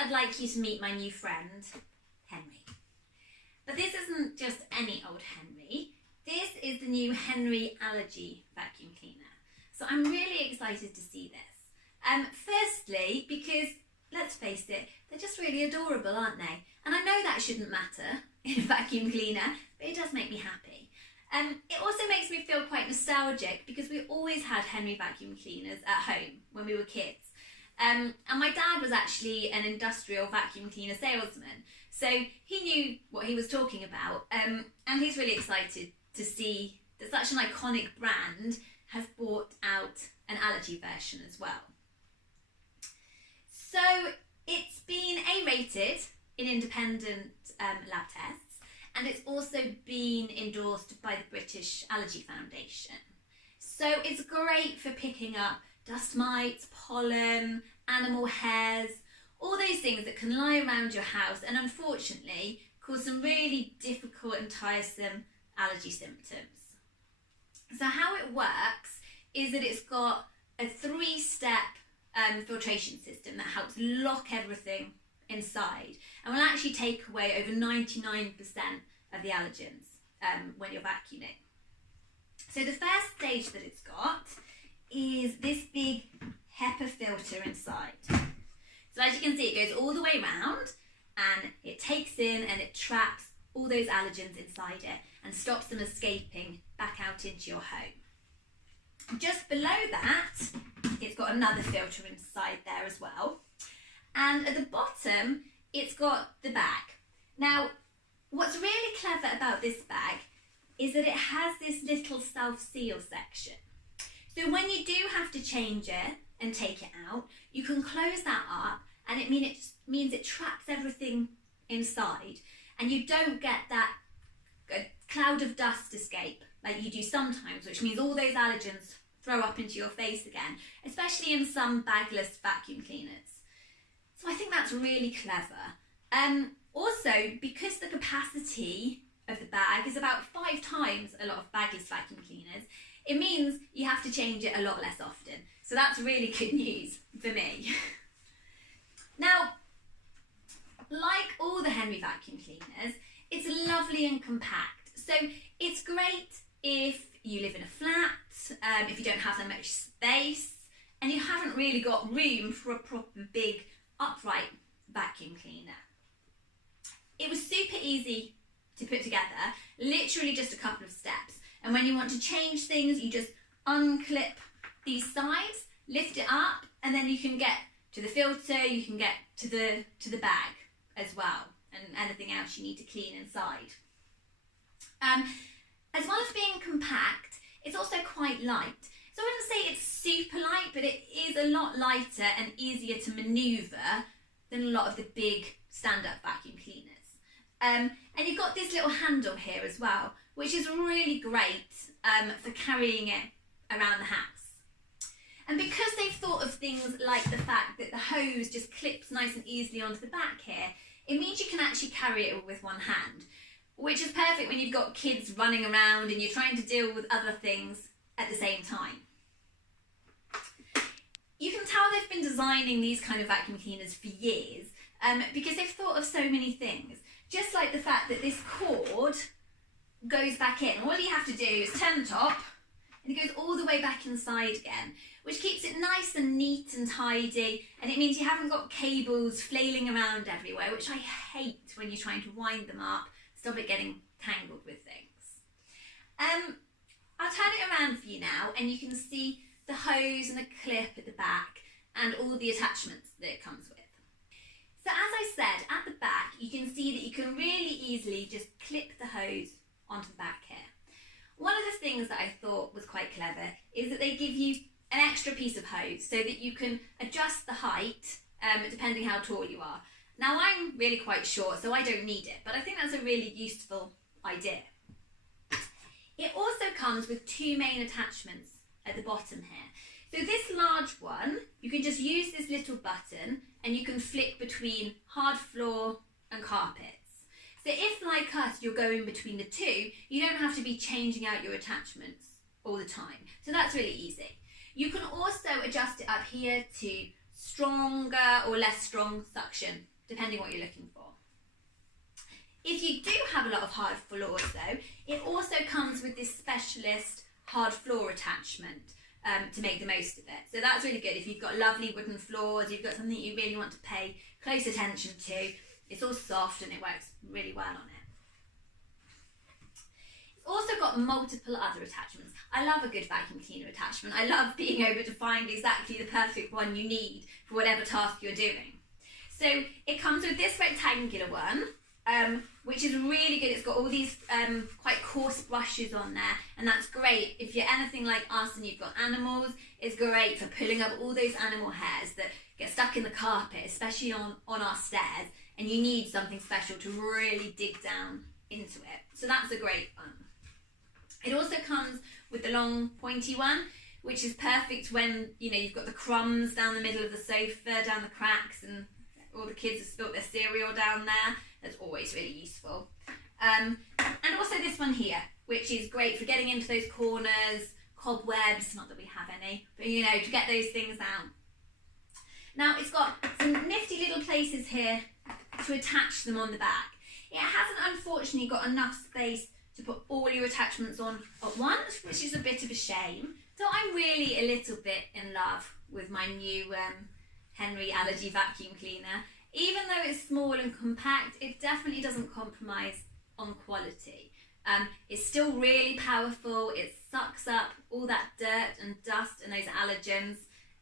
I'd like you to meet my new friend, Henry. But this isn't just any old Henry. This is the new Henry Allergy vacuum cleaner. So I'm really excited to see this. Firstly, because let's face it, they're just really adorable, aren't they? And I know that shouldn't matter in a vacuum cleaner, but it does make me happy. It also makes me feel quite nostalgic because we always had Henry vacuum cleaners at home when we were kids. And my dad was actually an industrial vacuum cleaner salesman, so he knew what he was talking about, and he's really excited to see that such an iconic brand has brought out an Allergy version as well. So it's been A-rated in independent lab tests, and it's also been endorsed by the British Allergy Foundation. So it's great for picking up dust mites, pollen, animal hairs, all those things that can lie around your house and unfortunately cause some really difficult and tiresome allergy symptoms. So how it works is that it's got a 3-step filtration system that helps lock everything inside and will actually take away over 99% of the allergens when you're vacuuming. So the first stage that it's got is this big HEPA filter inside. So as you can see, it goes all the way around and it takes in and it traps all those allergens inside it and stops them escaping back out into your home. Just below that, it's got another filter inside there as well. And at the bottom, it's got the bag. Now, what's really clever about this bag is that it has this little self-seal section. So when you do have to change it and take it out, you can close that up and it means it traps everything inside and you don't get that cloud of dust escape like you do sometimes, which means all those allergens throw up into your face again, especially in some bagless vacuum cleaners. So I think that's really clever. Also, because the capacity of the bag is about 5 times a lot of bagless vacuum cleaners, it means you have to change it a lot less often. So that's really good news for me. Now, like all the Henry vacuum cleaners, it's lovely and compact. So it's great if you live in a flat, if you don't have that much space, and you haven't really got room for a proper big upright vacuum cleaner. It was super easy to put together, literally just a couple of steps. And when you want to change things, you just unclip these sides, lift it up, and then you can get to the filter, you can get to the bag as well, and anything else you need to clean inside. As well as being compact, it's also quite light. So I wouldn't say it's super light, but it is a lot lighter and easier to manoeuvre than a lot of the big stand-up vacuum cleaners. And you've got this little handle here as well, which is really great for carrying it around the house. And because they've thought of things like the fact that the hose just clips nice and easily onto the back here, it means you can actually carry it with one hand, which is perfect when you've got kids running around and you're trying to deal with other things at the same time. You can tell they've been designing these kind of vacuum cleaners for years because they've thought of so many things. Just like the fact that this cord goes back in. All you have to do is turn the top and it goes all the way back inside again, which keeps it nice and neat and tidy, and it means you haven't got cables flailing around everywhere, which I hate when you're trying to wind them up, stop it getting tangled with things. I'll turn it around for you now and you can see the hose and the clip at the back and all the attachments that it comes with. So as I said, at the back you can see that you can really easily just clip the hose onto the back here. One of the things that I thought was quite clever is that they give you an extra piece of hose so that you can adjust the height depending how tall you are. Now I'm really quite short, so I don't need it, but I think that's a really useful idea. It also comes with 2 main attachments at the bottom here. So this large one, you can just use this little button and you can flick between hard floor and carpets. So if, like us, you're going between the two, you don't have to be changing out your attachments all the time. So that's really easy. You can also adjust it up here to stronger or less strong suction, depending what you're looking for. If you do have a lot of hard floors though, it also comes with this specialist hard floor attachment to make the most of it. So that's really good. If you've got lovely wooden floors, you've got something you really want to pay close attention to, it's all soft and it works really well on it. It's also got multiple other attachments. I love a good vacuum cleaner attachment. I love being able to find exactly the perfect one you need for whatever task you're doing. So it comes with this rectangular one, which is really good. It's got all these quite coarse brushes on there, and that's great if you're anything like us and you've got animals. It's great for pulling up all those animal hairs that get stuck in the carpet, especially on our stairs, and you need something special to really dig down into it. So that's a great one. It also comes with the long pointy one, which is perfect when you've got the crumbs down the middle of the sofa, down the cracks, and all the kids have spilt their cereal down there. That's always really useful. And also this one here, which is great for getting into those corners, cobwebs, not that we have any, but to get those things out. Now it's got some nifty little places here to attach them on the back. It hasn't unfortunately got enough space to put all your attachments on at once, which is a bit of a shame. So I'm really a little bit in love with my new Henry Allergy vacuum cleaner. Even though it's small and compact, it definitely doesn't compromise on quality. It's still really powerful. It sucks up all that dirt and dust and those allergens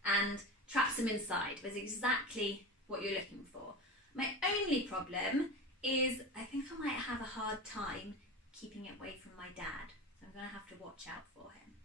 and traps them inside. That's exactly what you're looking for. My only problem is I think I might have a hard time keeping it away from my dad. So I'm going to have to watch out for him.